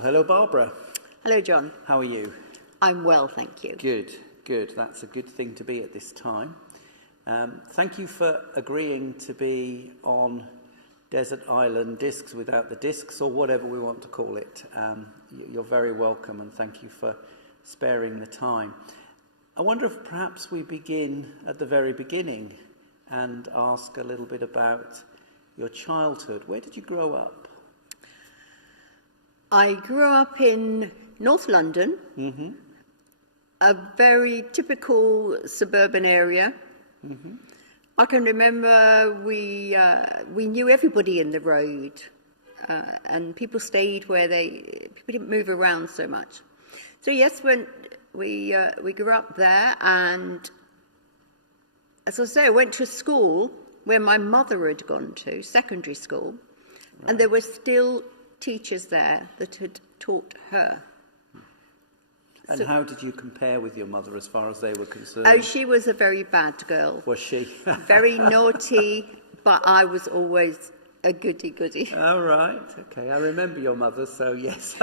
Well, hello, Barbara. Hello, John. How are you? I'm well, thank you. Good, good. That's a good thing to be at this time. Thank you for agreeing to be on Desert Island Discs without the discs, or whatever we want to call it. You're very welcome, and thank you for sparing the time. I wonder if perhaps we begin at the very beginning and ask a little bit about your childhood. Where did you grow up? I grew up in North London, a very typical suburban area. I can remember we knew everybody in the road, and people stayed where people didn't move around so much. So yes, when we grew up there, and as I say, I went to a school where my mother had gone to, secondary school, and there were still teachers there that had taught her. And how did you compare with your mother as far as they were concerned? Oh, she was a very bad girl. Was she? Very naughty, but I was always a goody-goody. Oh, right. Okay, I remember your mother, so yes.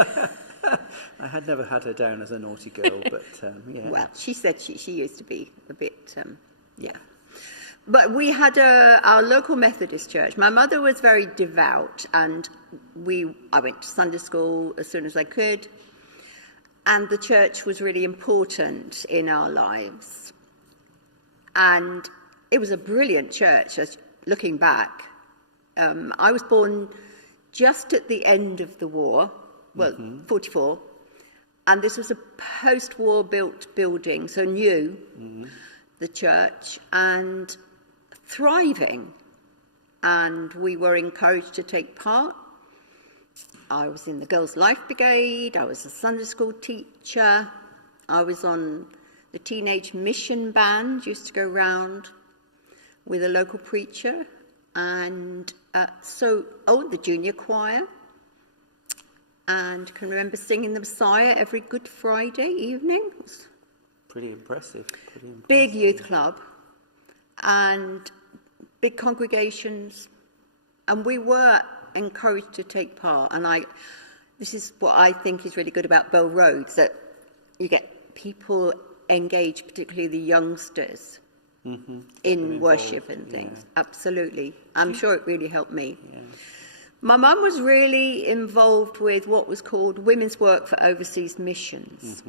I had never had her down as a naughty girl, but yeah. Well, she said she used to be a bit, yeah. But we had our local Methodist church. My mother was very devout, and I went to Sunday school as soon as I could. And the church was really important in our lives. And it was a brilliant church, looking back. I was born just at the end of the war, 44. And this was a post-war built building, so new, the church, and thriving. And we were encouraged to take part. I was in the Girls' Life Brigade, I was a Sunday school teacher, I was on the Teenage Mission Band, used to go round with a local preacher, and the junior choir, and can remember singing the Messiah every Good Friday evening. It was Pretty impressive. big youth club, and big congregations, and we were encouraged to take part. And this is what I think is really good about Bell Roads, that you get people engaged, particularly the youngsters, in worship and things. Yeah. Absolutely. I'm sure it really helped me. Yeah. My mum was really involved with what was called Women's Work for Overseas Missions.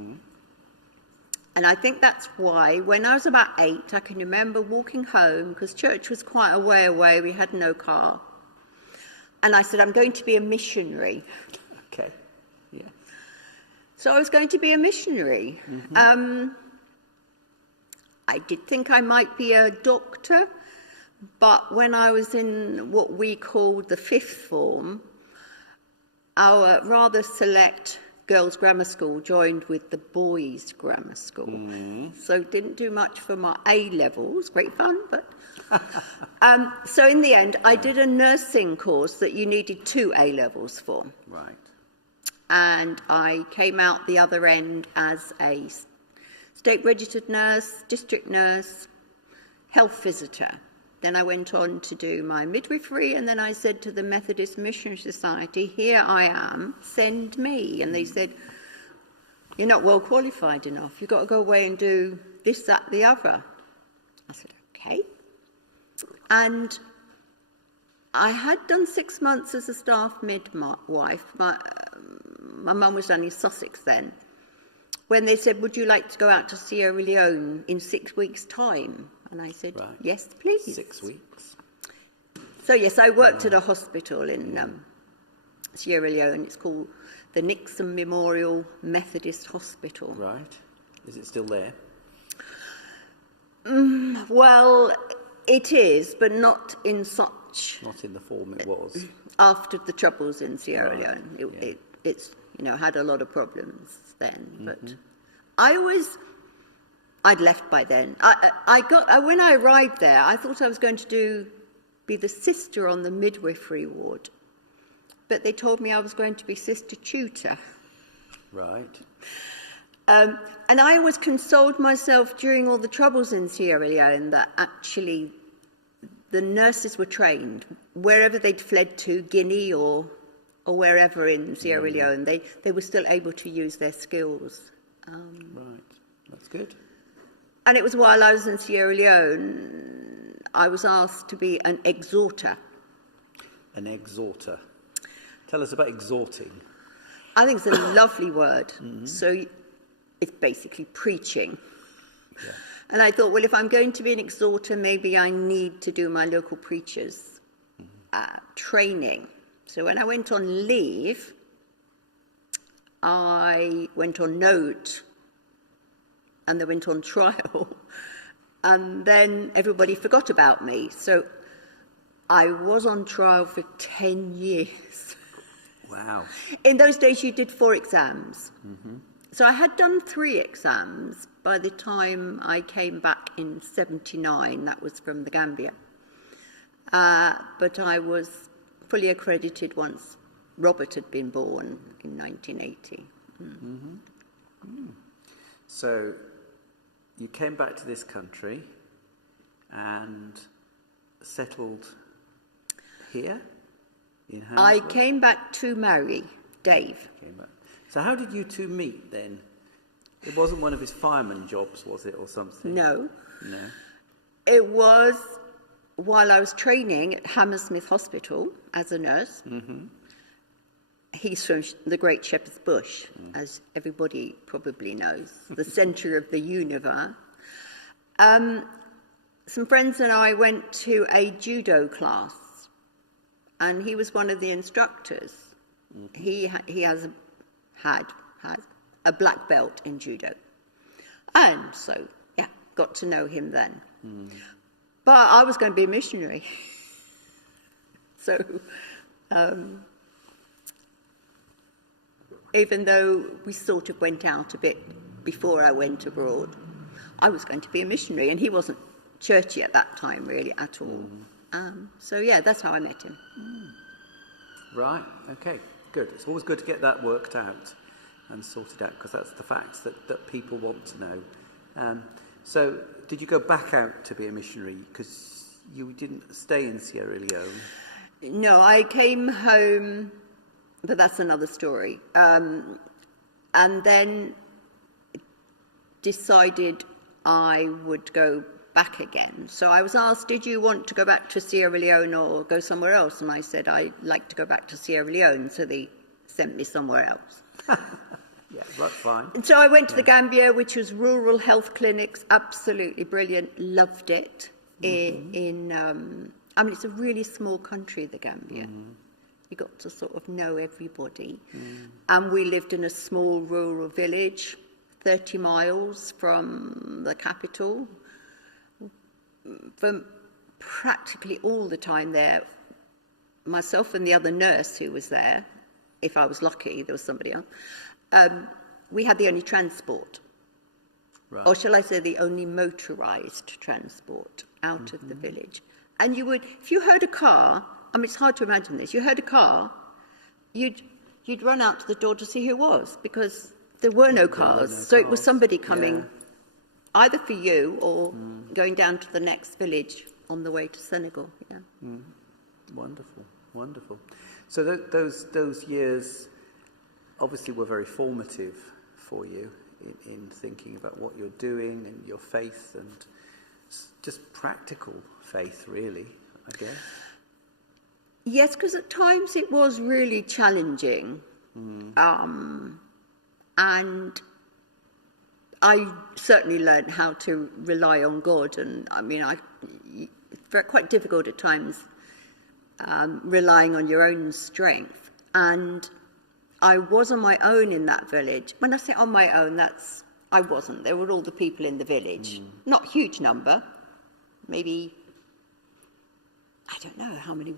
And I think that's why, when I was about 8, I can remember walking home, because church was quite a way away, we had no car. And I said, I'm going to be a missionary. Okay, yeah. So I was going to be a missionary. I did think I might be a doctor, but when I was in what we called the 5th form, our rather select girls' grammar school joined with the boys' grammar school. So didn't do much for my A-levels, great fun, but... so in the end, I did a nursing course that you needed 2 A-levels for. Right. And I came out the other end as a state-registered nurse, district nurse, health visitor. Then I went on to do my midwifery, and then I said to the Methodist Missionary Society, here I am, send me. And they said, you're not well qualified enough. You've got to go away and do this, that, the other. I said, okay. And I had done 6 months as a staff midwife. My mum was down in Sussex then, when they said, would you like to go out to Sierra Leone in 6 weeks' time? And I said, yes, please. 6 weeks. So yes, I worked at a hospital in Sierra Leone. It's called the Nixon Memorial Methodist Hospital. Right. Is it still there? Well, it is, but not in such... Not in the form it was. After the troubles in Sierra Leone. It's had a lot of problems then. But I'd left by then. When I arrived there, I thought I was going to be the sister on the midwifery ward. But they told me I was going to be sister tutor. Right. And I always consoled myself during all the troubles in Sierra Leone that actually the nurses were trained wherever they'd fled to, Guinea or or wherever in Sierra Leone, they were still able to use their skills. Right, that's good. And it was while I was in Sierra Leone, I was asked to be an exhorter. An exhorter. Tell us about exhorting. I think it's a lovely word. So it's basically preaching. Yeah. And I thought, well, if I'm going to be an exhorter, maybe I need to do my local preachers' training. So when I went on leave, I went on note, and they went on trial, and then everybody forgot about me. So I was on trial for 10 years. Wow. In those days, you did 4 exams. So I had done 3 exams by the time I came back in 79. That was from the Gambia. But I was fully accredited once Robert had been born in 1980. So you came back to this country and settled here in Hansworth? I came back to marry Dave. So how did you two meet then? It wasn't one of his fireman jobs, was it, or something? No. No. It was while I was training at Hammersmith Hospital as a nurse. He's from the Great Shepherd's Bush, as everybody probably knows, the centre of the universe. Some friends and I went to a judo class, and he was one of the instructors. He had a black belt in judo. And so, got to know him then. But I was going to be a missionary. So, even though we sort of went out a bit before I went abroad, I was going to be a missionary, and he wasn't churchy at that time, really, at all. So, that's how I met him. Right, okay, good. It's always good to get that worked out and sorted out, because that's the facts that people want to know. So, did you go back out to be a missionary? Because you didn't stay in Sierra Leone. No, I came home, but that's another story. And then decided I would go back again. So I was asked, did you want to go back to Sierra Leone or go somewhere else? And I said, I'd like to go back to Sierra Leone. So they sent me somewhere else. Yeah, that's fine. And so I went to the Gambia, which was rural health clinics, absolutely brilliant, loved it. I mean, it's a really small country, the Gambia. You got to sort of know everybody. And we lived in a small rural village, 30 miles from the capital. For practically all the time there, myself and the other nurse who was there, if I was lucky, there was somebody else, we had the only transport. Right. Or shall I say the only motorised transport out of the village. And you would, if you heard a car, I mean, it's hard to imagine this, you heard a car, you'd run out to the door to see who it was, because there were no cars. So it was somebody coming either for you or going down to the next village on the way to Senegal. Wonderful, wonderful. So those years obviously were very formative for you in thinking about what you're doing and your faith, and just practical faith, really, I guess. Yes, because at times it was really challenging. And I certainly learned how to rely on God. And I mean, it's quite difficult at times relying on your own strength. And I was on my own in that village. When I say on my own, I wasn't. There were all the people in the village. Not a huge number. Maybe, I don't know how many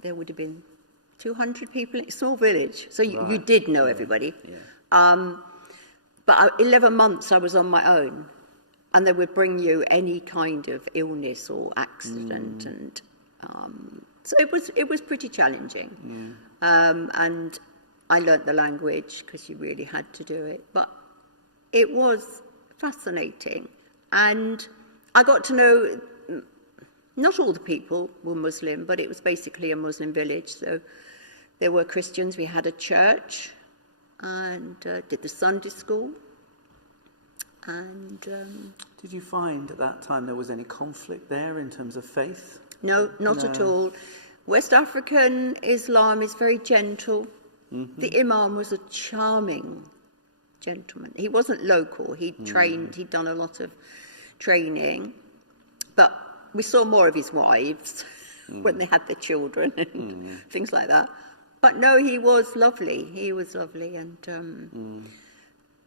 there would have been 200 people in a small village. So you did know everybody. But 11 months I was on my own. And they would bring you any kind of illness or accident. And so it was pretty challenging. And I learnt the language because you really had to do it. But it was fascinating. And I got to know, not all the people were Muslim, but it was basically a Muslim village. So there were Christians. We had a church and did the Sunday school. And did you find at that time there was any conflict there in terms of faith? No, not at all. West African Islam is very gentle. Mm-hmm. The Imam was a charming gentleman. He wasn't local. He'd trained, he'd done a lot of training. But we saw more of his wives when they had their children and things like that. But no, he was lovely. He was lovely. And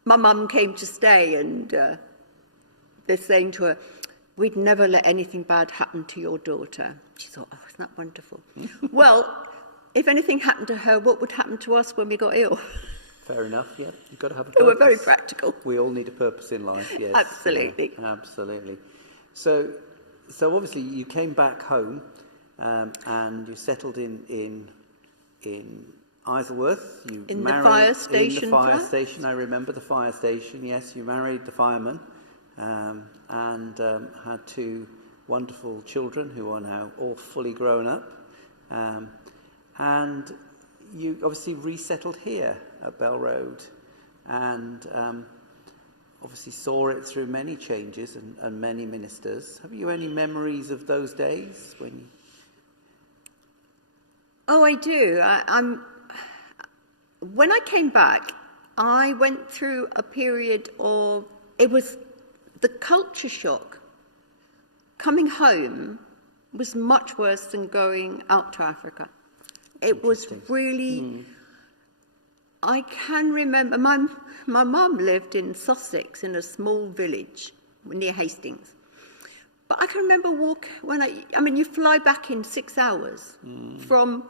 my mum came to stay, and they're saying to her, we'd never let anything bad happen to your daughter. She thought, oh, isn't that wonderful? Well, if anything happened to her, what would happen to us when we got ill? Fair enough, yeah. You've got to have a purpose. We're very practical. We all need a purpose in life, yes. Absolutely. Yeah, absolutely. So obviously you came back home and you settled in Isleworth. You in married, the fire station. In the fire flat. station, I remember the fire station, yes. You married the fireman and had two wonderful children who are now all fully grown up. And you obviously resettled here at Bell Road and obviously saw it through many changes and many ministers. Have you any memories of those days when you... Oh, I do. When I came back, I went through a period of... It was the culture shock. Coming home was much worse than going out to Africa. It was really... I can remember... My mum lived in Sussex in a small village near Hastings. But I can remember you fly back in 6 hours from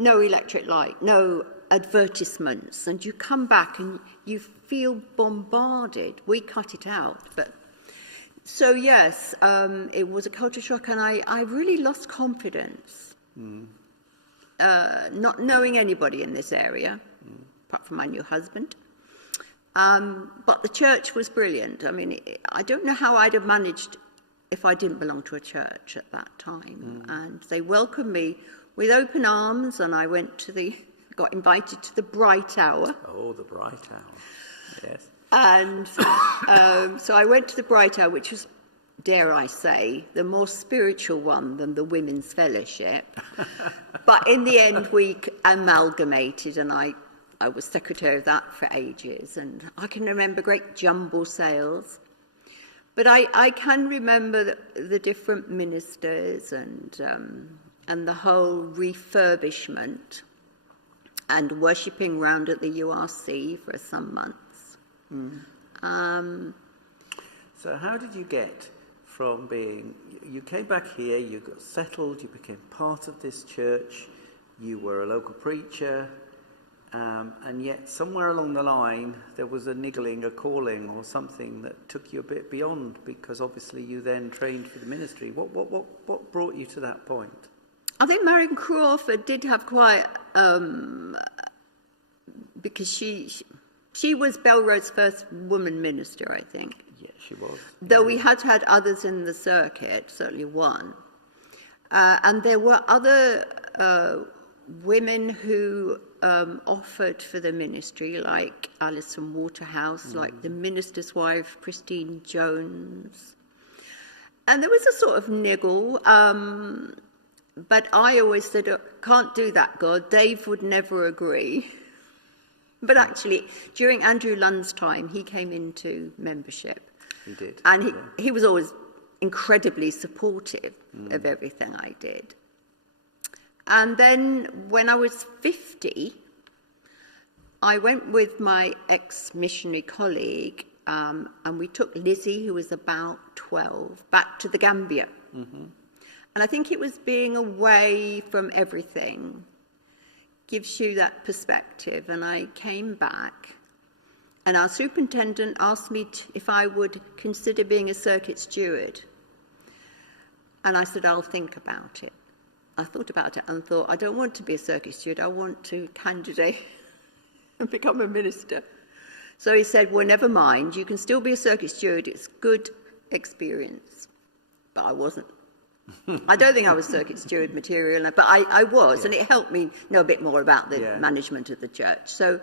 no electric light, no advertisements, and you come back and you feel bombarded. We cut it out. So yes, it was a culture shock, and I really lost confidence. Not knowing anybody in this area, apart from my new husband. But the church was brilliant. I mean, I don't know how I'd have managed if I didn't belong to a church at that time. And they welcomed me with open arms, and I got invited to the Bright Hour. Oh, the Bright Hour, yes. And so I went to the Bright Hour, which was, dare I say, the more spiritual one than the Women's Fellowship. But in the end, we amalgamated, and I was secretary of that for ages. And I can remember great jumble sales. But I can remember the different ministers and the whole refurbishment and worshipping round at the URC for some months. So how did you get from being... You came back here, you got settled, you became part of this church, you were a local preacher, and yet somewhere along the line there was a niggling, a calling or something that took you a bit beyond, because obviously you then trained for the ministry. What brought you to that point? I think Marion Crawford did have quite... because she was Bell Road's first woman minister, I think. Yes, she was. Though we had others in the circuit, certainly one. And there were other women who offered for the ministry, like Alison Waterhouse, like the minister's wife, Christine Jones. And there was a sort of niggle. But I always said, oh, can't do that, God. Dave would never agree. But actually, during Andrew Lunn's time, he came into membership. He did. And he was always incredibly supportive of everything I did. And then when I was 50, I went with my ex-missionary colleague, and we took Lizzie, who was about 12, back to the Gambia. And I think it was being away from everything gives you that perspective. And I came back, and our superintendent asked me if I would consider being a circuit steward. And I said, I'll think about it. I thought about it and thought, I don't want to be a circuit steward. I want to candidate and become a minister. So he said, well, never mind. You can still be a circuit steward. It's good experience. But I wasn't I don't think I was circuit steward material, but I was, and it helped me know a bit more about the management of the church. So,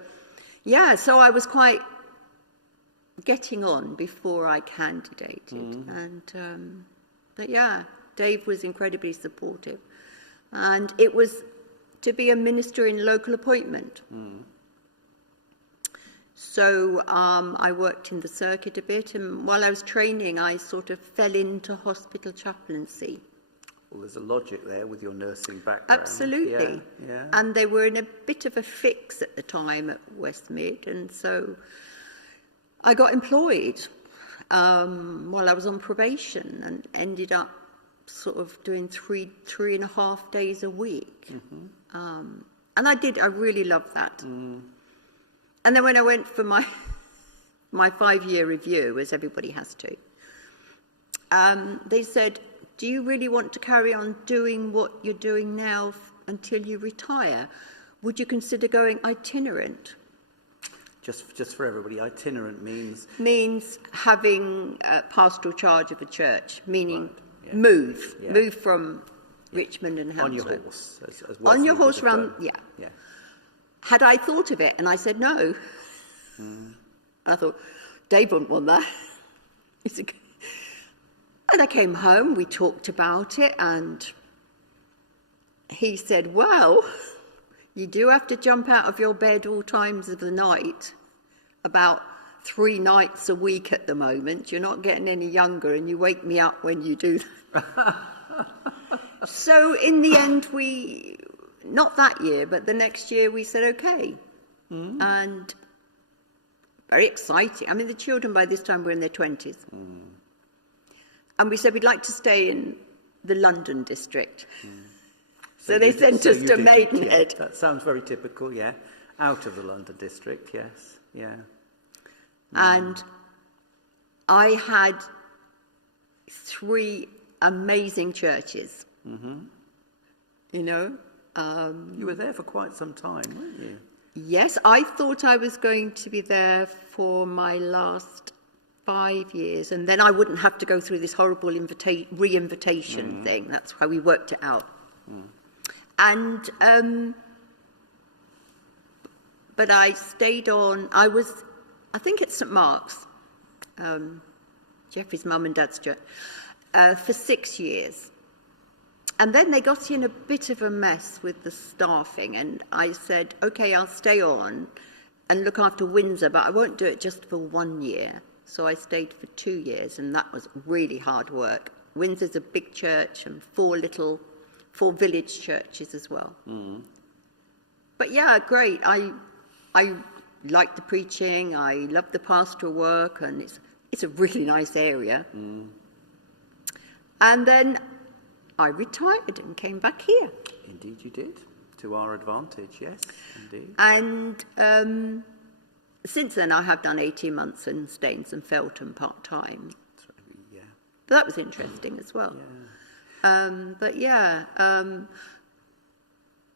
so I was quite getting on before I candidated. And, but Dave was incredibly supportive. And it was to be a minister in local appointment. So I worked in the circuit a bit, and while I was training, I sort of fell into hospital chaplaincy. Well, there's a logic there with your nursing background. Absolutely. Yeah. And they were in a bit of a fix at the time at Westmead, and so I got employed while I was on probation, and ended up sort of doing three and a half days a week. And I really loved that. And then when I went for my 5-year review, as everybody has to, they said, do you really want to carry on doing what you're doing now until you retire? Would you consider going itinerant? Just for everybody, itinerant means? Means having pastoral charge of a church, meaning move from Richmond and Hounslow. On your horse. As well on your horse around, yeah. Had I thought of it, and I said no. And I thought, Dave wouldn't want that. And I came home, we talked about it, and he said, well, you do have to jump out of your bed all times of the night, about 3 nights a week at the moment. You're not getting any younger, and you wake me up when you do that. So in the end, not that year, but the next year, we said, okay. And very exciting. I mean, the children by this time were in their 20s. And we said we'd like to stay in the London district. So they sent us to Maidenhead. Yeah, that sounds very typical, out of the London district, yes, And I had 3 amazing churches, you know. You were there for quite some time, weren't you? Yes, I thought I was going to be there for my last 5 years, and then I wouldn't have to go through this horrible re-invitation thing. That's how we worked it out. And but I stayed on. I think it's St Mark's, Jeffrey's mum and dad's church, for 6 years. And then they got in a bit of a mess with the staffing, and I said, okay, I'll stay on and look after Windsor, but I won't do it just for 1 year. So I stayed for 2 years, and that was really hard work. Windsor's a big church, and 4 village churches as well. But great. I liked the preaching, I loved the pastoral work, and it's a really nice area. And then I retired and came back here. Indeed you did, to our advantage, yes, indeed. And since then I have done 18 months in Staines and Felton part-time. But that was interesting as well.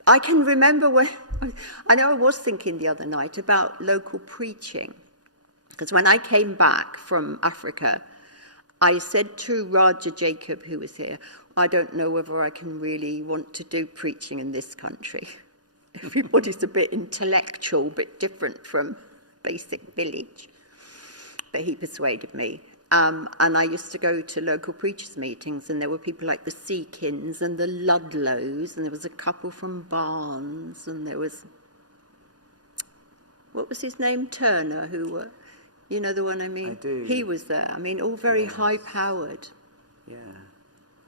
I can remember when, I know I was thinking the other night about local preaching, because when I came back from Africa, I said to Raja Jacob, who was here, I don't know whether I can really want to do preaching in this country. Everybody's a bit intellectual, a bit different from basic village. But he persuaded me. And I used to go to local preachers' meetings, and there were people like the Seekins and the Ludlows, and there was a couple from Barnes, and there was, what was his name? Turner, who, you know the one I mean? I do. He was there. I mean, all very high-powered. Yeah.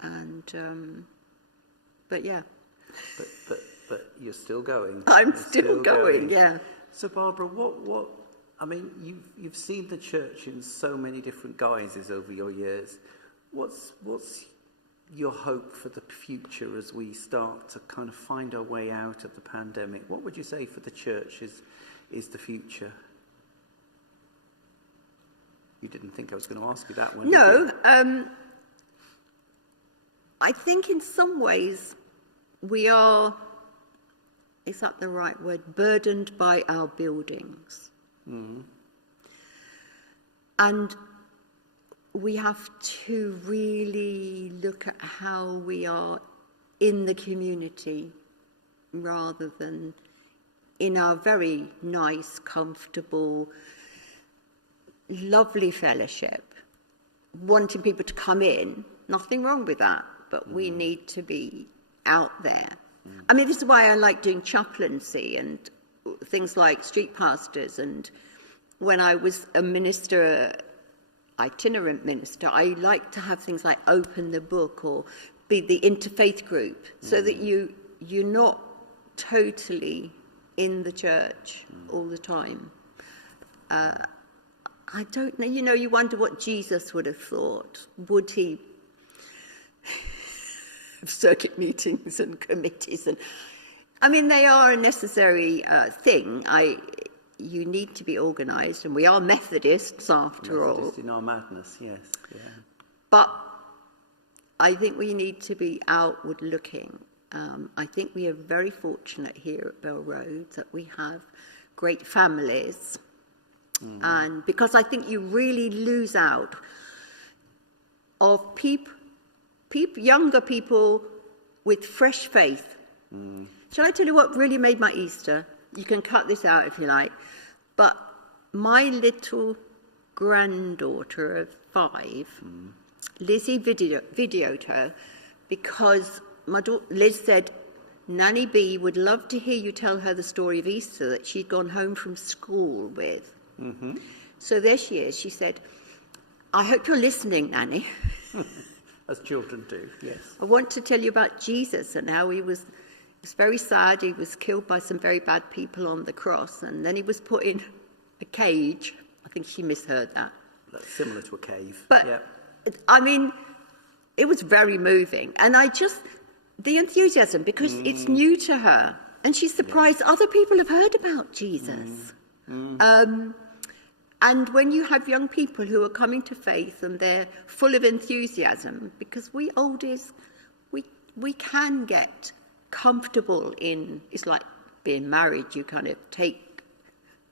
And, but yeah. But you're still going. I'm still going, yeah. So Barbara, what? I mean, you've seen the church in so many different guises over your years. What's your hope for the future as we start to kind of find our way out of the pandemic? What would you say for the church is the future? You didn't think I was going to ask you that one? No. I think in some ways we are, is that the right word, burdened by our buildings. And we have to really look at how we are in the community rather than in our very nice, comfortable, lovely fellowship, wanting people to come in. Nothing wrong with that, but we need to be out there. I mean, this is why I like doing chaplaincy and things like street pastors. And when I was a minister, itinerant minister, I like to have things like open the book or be the interfaith group, so that you're not totally in the church all the time. I don't know, you wonder what Jesus would have thought. Would he have circuit meetings and committees? And I mean, they are a necessary thing. You need to be organised, and we are Methodists after all. Methodists in our madness, yes. Yeah. But I think we need to be outward looking. I think we are very fortunate here at Bell Road that we have great families. And because I think you really lose out of younger people with fresh faith. Shall I tell you what really made my Easter? You can cut this out if you like. But my little granddaughter of 5, Lizzie videoed her because my daughter, Liz said, Nanny B would love to hear you tell her the story of Easter that she'd gone home from school with. So there she is. She said, I hope you're listening, Nanny. As children do, yes. I want to tell you about Jesus and how it was very sad. He was killed by some very bad people on the cross, and then he was put in a cage. I think she misheard that. That's similar to a cave. But, yeah. I mean, it was very moving. And the enthusiasm, because it's new to her, and she's surprised other people have heard about Jesus. And when you have young people who are coming to faith and they're full of enthusiasm, because we oldies, we can get comfortable in, it's like being married, you kind of take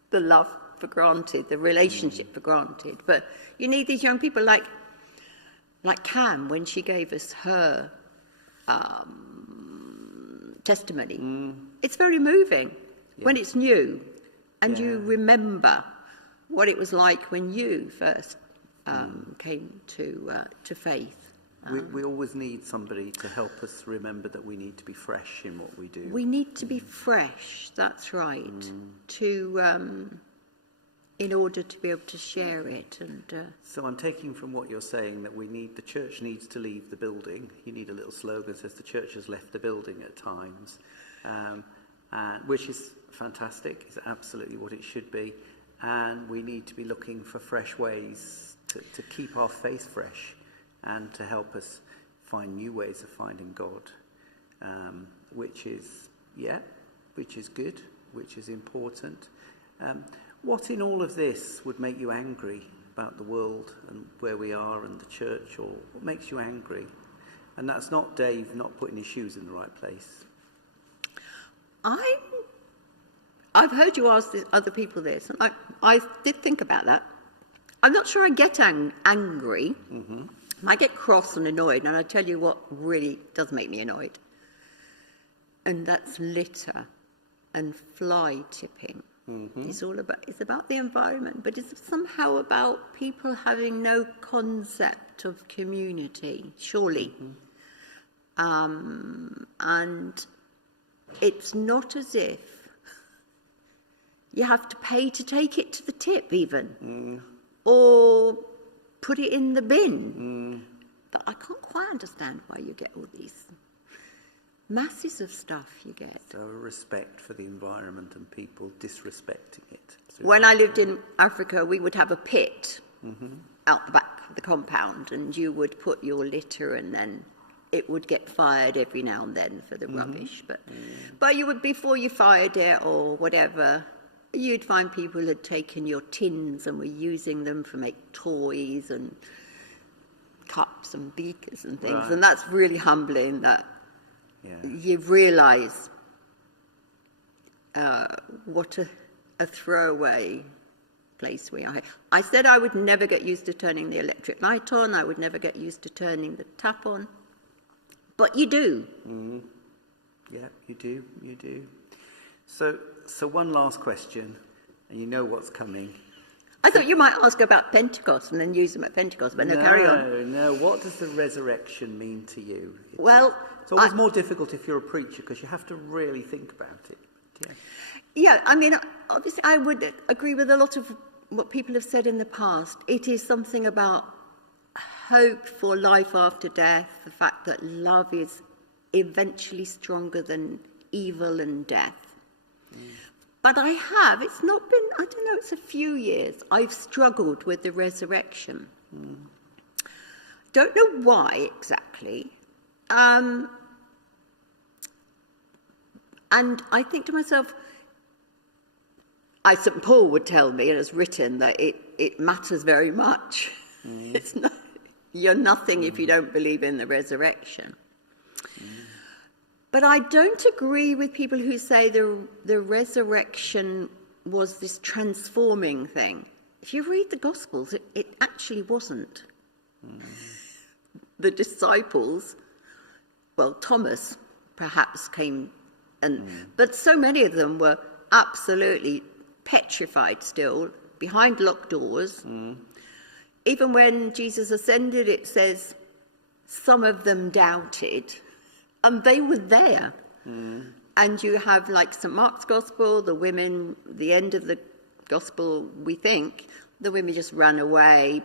the love for granted, the relationship for granted. But you need these young people like Cam, when she gave us her testimony. It's very moving when it's new and you remember what it was like when you first came to faith. We always need somebody to help us remember that we need to be fresh in what we do. We need to be fresh, that's right, in order to be able to share it. And so I'm taking from what you're saying that the church needs to leave the building. You need a little slogan that says the church has left the building at times, which is fantastic. It's absolutely what it should be. And we need to be looking for fresh ways to keep our faith fresh and to help us find new ways of finding God, which is good, which is important. What in all of this would make you angry about the world and where we are and the church, or what makes you angry? And that's not Dave not putting his shoes in the right place. I've heard you ask other people this, and I did think about that. I'm not sure I get angry. I get cross and annoyed, and I tell you what really does make me annoyed. And that's litter and fly tipping. It's about the environment, but it's somehow about people having no concept of community, surely. And it's not as if you have to pay to take it to the tip even, or put it in the bin. But I can't quite understand why you get all these masses of stuff you get. So respect for the environment and people disrespecting it. When I lived in Africa, we would have a pit out the back of the compound, and you would put your litter, and then it would get fired every now and then for the rubbish. But you would, before you fired it or whatever, you'd find people had taken your tins and were using them to make toys and cups and beakers and things. Right. And that's really humbling that you realise what a throwaway place we are. I said I would never get used to turning the electric light on. I would never get used to turning the tap on. But you do. Mm. Yeah, you do. You do. So one last question, and you know what's coming. I thought you might ask about Pentecost and then use them at Pentecost, but no, carry on. No. What does the resurrection mean to you? Well, it's always more difficult if you're a preacher because you have to really think about it. Yeah. Yeah, I mean, obviously I would agree with a lot of what people have said in the past. It is something about hope for life after death, the fact that love is eventually stronger than evil and death. Mm. But it's not been, I don't know, it's a few years, I've struggled with the resurrection. Mm. Don't know why exactly. And I think to myself, St. Paul would tell me, and has written, that it matters very much. Mm. It's not, you're nothing if you don't believe in the resurrection. Mm. But I don't agree with people who say the resurrection was this transforming thing. If you read the Gospels, it actually wasn't. Mm. The disciples, well, Thomas perhaps came, but so many of them were absolutely petrified still, behind locked doors. Mm. Even when Jesus ascended, it says some of them doubted. And they were there. Mm. And you have, like St. Mark's Gospel, the women, the end of the Gospel, we think, the women just ran away,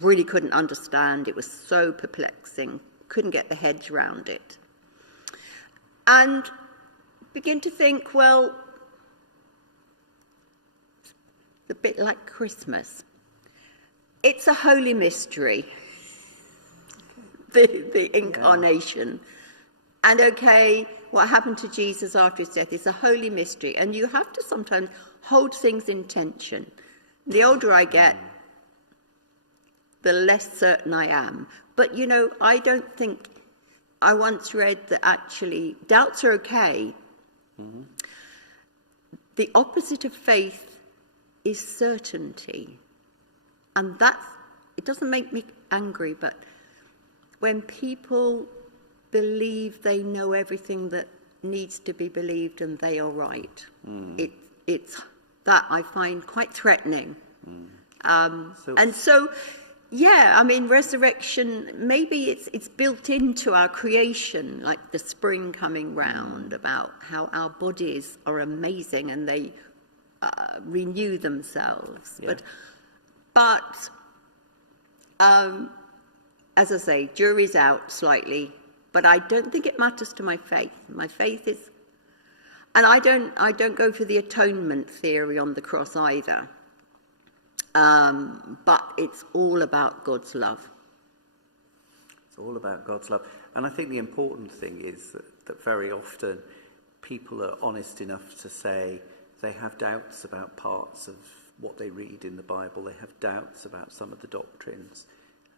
really couldn't understand. It was so perplexing, couldn't get the heads around it. And begin to think, well, it's a bit like Christmas. It's a holy mystery, the incarnation. Yeah. And okay, what happened to Jesus after his death is a holy mystery. And you have to sometimes hold things in tension. The older I get, the less certain I am. But, I don't think, I once read that actually doubts are okay. Mm-hmm. The opposite of faith is certainty. And it doesn't make me angry, but when people believe they know everything that needs to be believed and they are right. Mm. It's that I find quite threatening. Mm. Resurrection, maybe it's built into our creation, like the spring coming round, about how our bodies are amazing and they renew themselves. Yeah. But as I say, jury's out slightly. But I don't think it matters to my faith. My faith is, and I don't go for the atonement theory on the cross either. But it's all about God's love. It's all about God's love. And I think the important thing is that very often people are honest enough to say they have doubts about parts of what they read in the Bible. They have doubts about some of the doctrines.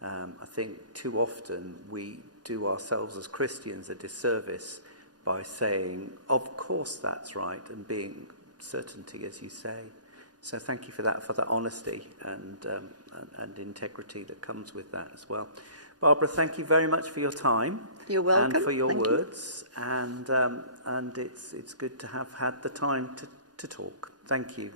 I think too often we do ourselves as Christians a disservice by saying, of course that's right, and being certainty, as you say. So thank you for that honesty and integrity that comes with that as well. Barbara, thank you very much for your time. You're welcome. And for your words. And it's good to have had the time to talk. Thank you.